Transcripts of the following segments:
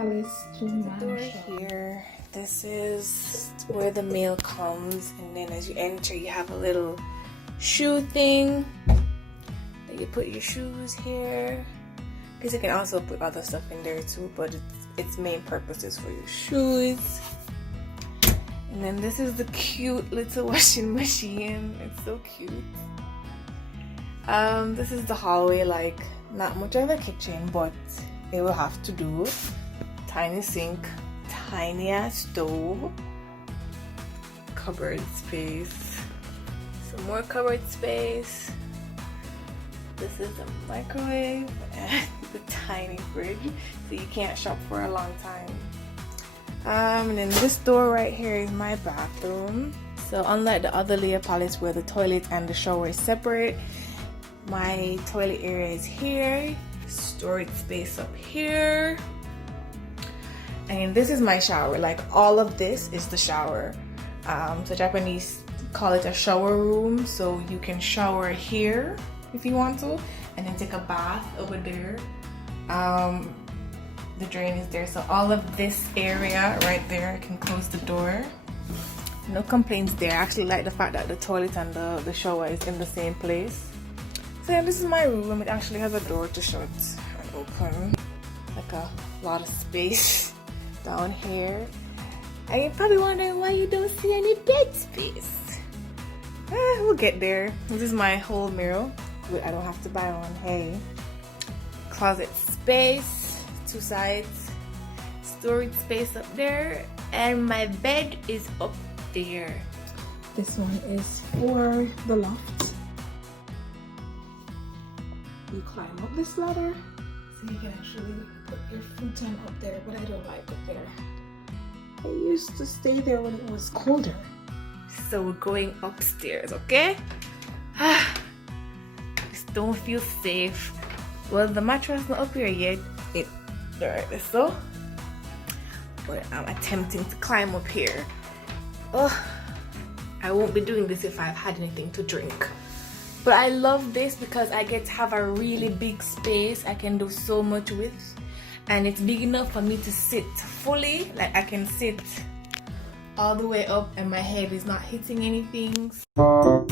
Leopalace to door here. This is where the mail comes, and then as you enter you have a little shoe thing that you put your shoes here, because you can also put other stuff in there too, but its main purpose is for your shoes. And then this is the cute little washing machine. It's so cute. This is the hallway, like not much of a kitchen, but it will have to do. Tiny sink, tiny ass stove, cupboard space, some more cupboard space. This is the microwave and the tiny fridge, so you can't shop for a long time. And then this door right here is my bathroom. So unlike the other leopalace where the toilet and the shower is separate, my toilet area is here, storage space up here, and this is my shower. Like all of this is the shower. So Japanese call it a shower room, so you can shower here if you want to, and then take a bath over there. The drain is there, so all of this area right there, I can close the door. No complaints there. I actually like the fact that the toilet and the shower is in the same place. So yeah, this is my room. It actually has a door to shut and open. Like a lot of space down here. And you're probably wondering why you don't see any bed space. We'll get there. This is my whole mirror. I don't have to buy one. Hey. Closet space. 2 sides, storage space up there, and my bed is up there. This one is for the loft. You climb up this ladder so you can actually put your futon up there, but I don't like it there. I used to stay there when it was colder. So we're going upstairs, okay? Just don't feel safe. Well, the mattress not up here yet. Alright, so but I'm attempting to climb up here. I won't be doing this if I've had anything to drink, but I love this because I get to have a really big space I can do so much with, and it's big enough for me to sit fully. Like I can sit all the way up and my head is not hitting anything, so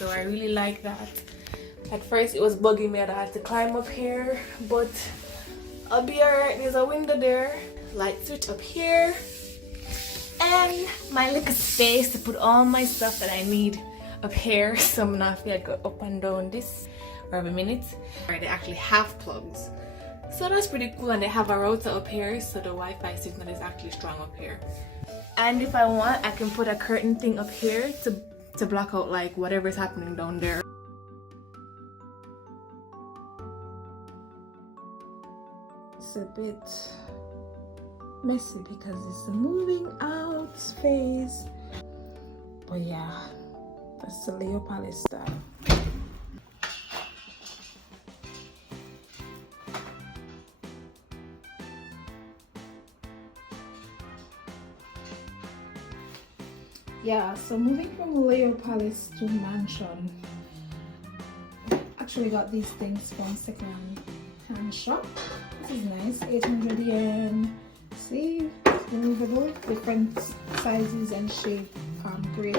I really like that. At first it was bugging me that I had to climb up here, but I'll be alright. There's a window there, light switch up here, and my little space to put all my stuff that I need up here, so I'm not feel like go up and down this for every minute. They actually have plugs, so that's pretty cool, and they have a router up here, so the Wi-Fi signal is actually strong up here. And if I want, I can put a curtain thing up here to block out like whatever's happening down there. It's a bit messy because it's the moving out phase, but yeah, that's the leopalace style. Yeah, so moving from leopalace to mansion, actually got these things from second-hand shop. This is nice, 800 yen. See, it's removable, different sizes and shape, greater.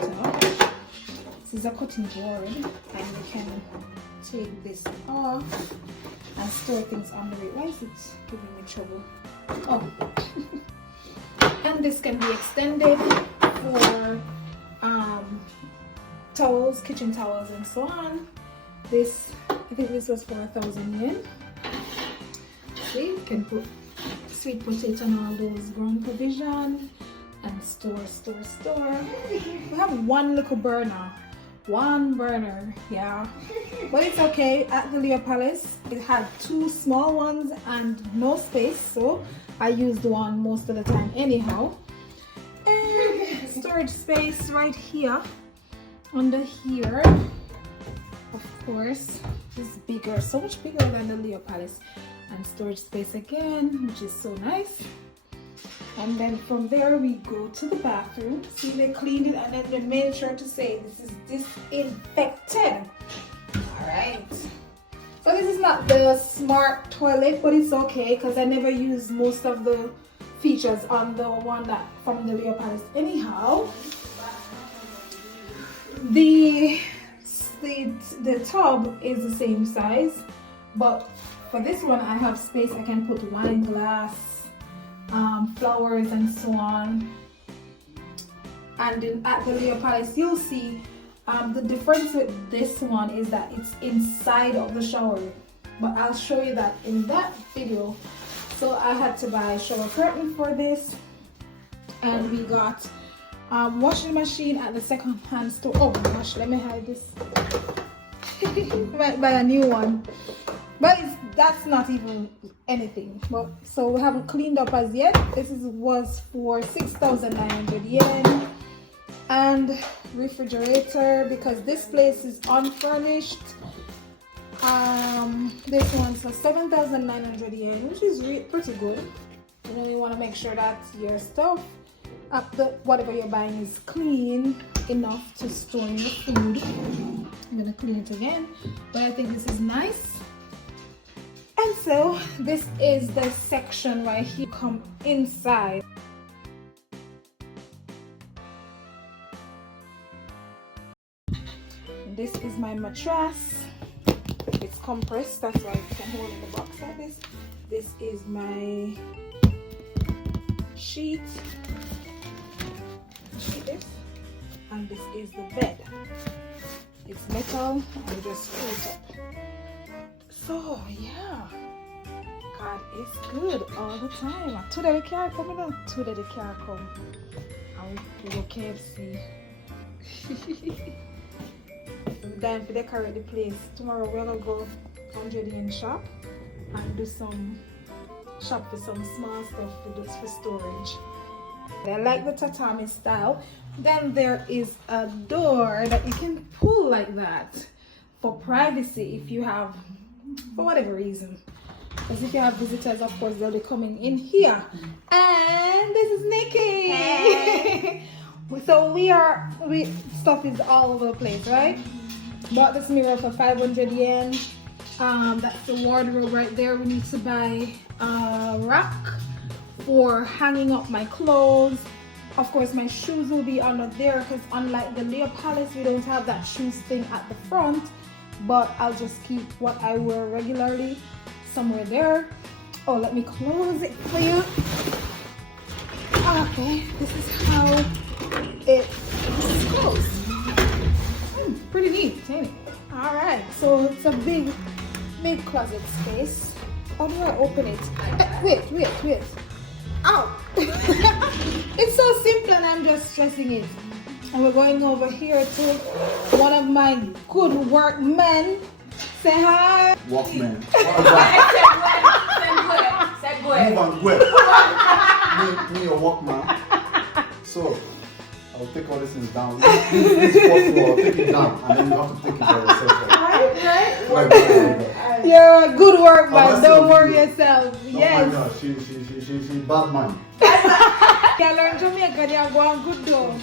This is a cutting board, and you can take this off and store things under it. Why is it giving me trouble? Oh, and this can be extended for towels, kitchen towels, and so on. This, I think this was for 1,000 yen. See, you can put sweet potato and all those ground provision and store. We have one little burner, yeah, but it's okay. At the leopalace it had 2 small ones and no space, so I used one most of the time anyhow. And storage space right here under here, of course, is bigger, so much bigger than the leopalace. And storage space again, which is so nice. And then from there we go to the bathroom. See, they cleaned it and then they made sure to say this is disinfected. All right, So this is not the smart toilet, but it's okay because I never use most of the features on the one that from the leopalace. Anyhow, the tub is the same size, but for this one I have space. I can put wine glass, flowers and so on. And then at the leopalace you'll see the difference with this one is that it's inside of the shower, but I'll show you that in that video. So I had to buy a shower curtain for this, and we got washing machine at the second-hand store. Oh my gosh, let me hide this. Might buy a new one, but that's not even anything. But so we haven't cleaned up as yet. This was for 6,900 yen. And refrigerator, because this place is unfurnished. This one's for 7,900 yen, which is pretty good. You know, you want to make sure that your stuff, whatever you're buying, is clean enough to store your food. I'm gonna clean it again, but I think this is nice. And so this is the section right here. Come inside. This is my mattress. It's compressed, that's why it can hold in the box like this. This is my sheet. And this is the bed. It's metal. I'll just screw it up. So yeah, God is good all the time. Today the car coming on. Today the car come. And we go KFC. We're dying for decorate the place. Tomorrow we're gonna go 100 yen shop and do some shop for some small stuff for storage. I like the tatami style. Then there is a door that you can pull like that for privacy if you have, for whatever reason. Because if you have visitors, of course, they'll be coming in here. And this is Nikki. Hey. So stuff is all over the place, right? Bought this mirror for 500 yen. That's the wardrobe right there. We need to buy a rack for hanging up my clothes. Of course, my shoes will be under there because unlike the leopalace, we don't have that shoes thing at the front. But I'll just keep what I wear regularly somewhere there. Oh, let me close it for you. Okay, this is how this is closed. Pretty neat, ain't it? All right, so it's a big closet space. How do I open it? Wait. Ow! It's so simple and I'm just stressing it. And we're going over here to one of my good workmen. Say hi. Workman. Me a workman. So I'll take all these things down. This first floor, I'll take it down, and then you have to take it by yourself. Right. You're a good workman. Don't worry yourself. Yes. Oh my God, she bad man. You learn Jamaica, they are going good though.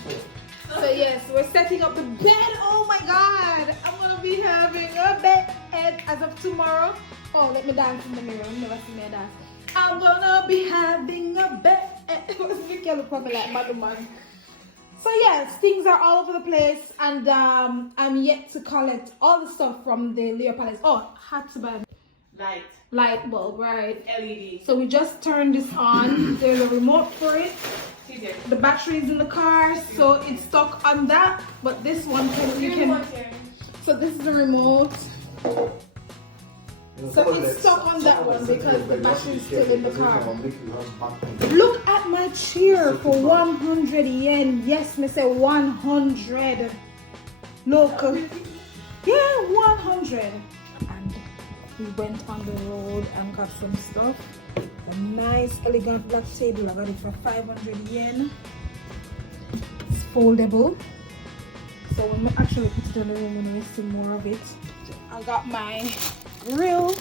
So yes, we're setting up the bed. Oh my God, I'm gonna be having a bed as of tomorrow. Oh, let me dance in the mirror. I've never seen me dance. I'm gonna be having a bed. You look probably like Madman. So yes, things are all over the place, and I'm yet to collect all the stuff from the leopalace. Oh, had to buy light bulb, right? LED. So we just turned this on. There's a remote for it. The battery is in the car, so it's stuck on that. But this one you can. So this is the remote. So it's stuck on that one because the battery is still in the car. Look at my chair for 100 yen. Yes, me say 100. Look. Yeah, 100. And we went on the road and got some stuff. A nice, elegant black table. I got it for 500 yen. It's foldable. So when we actually put it in the room, when we see more of it. I got my grill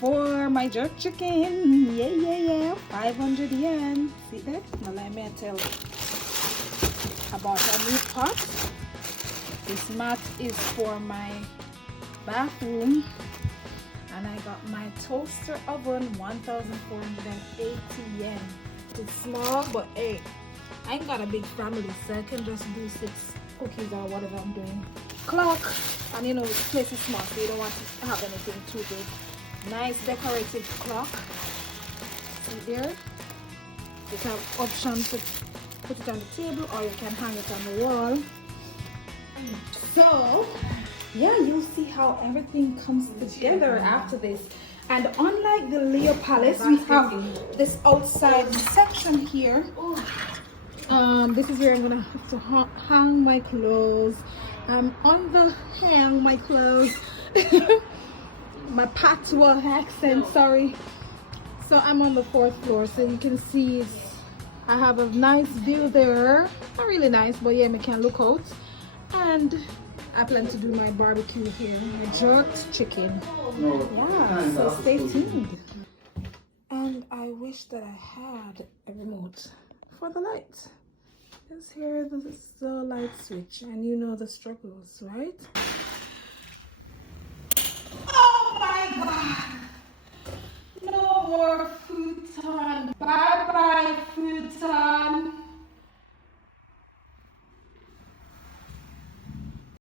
for my jerk chicken. Yeah. 500 yen. See that? Now let me tell you. I bought a new pot. This mat is for my bathroom. And I got my toaster oven, 1,480 yen. It's small, but hey, I ain't got a big family, so I can just do 6 cookies or whatever I'm doing. Clock, and you know, this place is small, so you don't want to have anything too big. Nice decorative clock. See there? You have options to put it on the table, or you can hang it on the wall. So yeah, you'll see how everything comes together after this. And unlike the leopalace, we have this outside section here. This is where I'm gonna have to hang my clothes. I'm on the hang my clothes. My patois accent, sorry. So I'm on the 4th floor, so you can see I have a nice view there. Not really nice, but yeah, I can look out. And I plan to do my barbecue here, my jerked chicken. Yeah, so stay tuned. And I wish that I had a remote for the light. Because here this is the light switch, and you know the struggles, right? Oh my god! No more futon. Bye.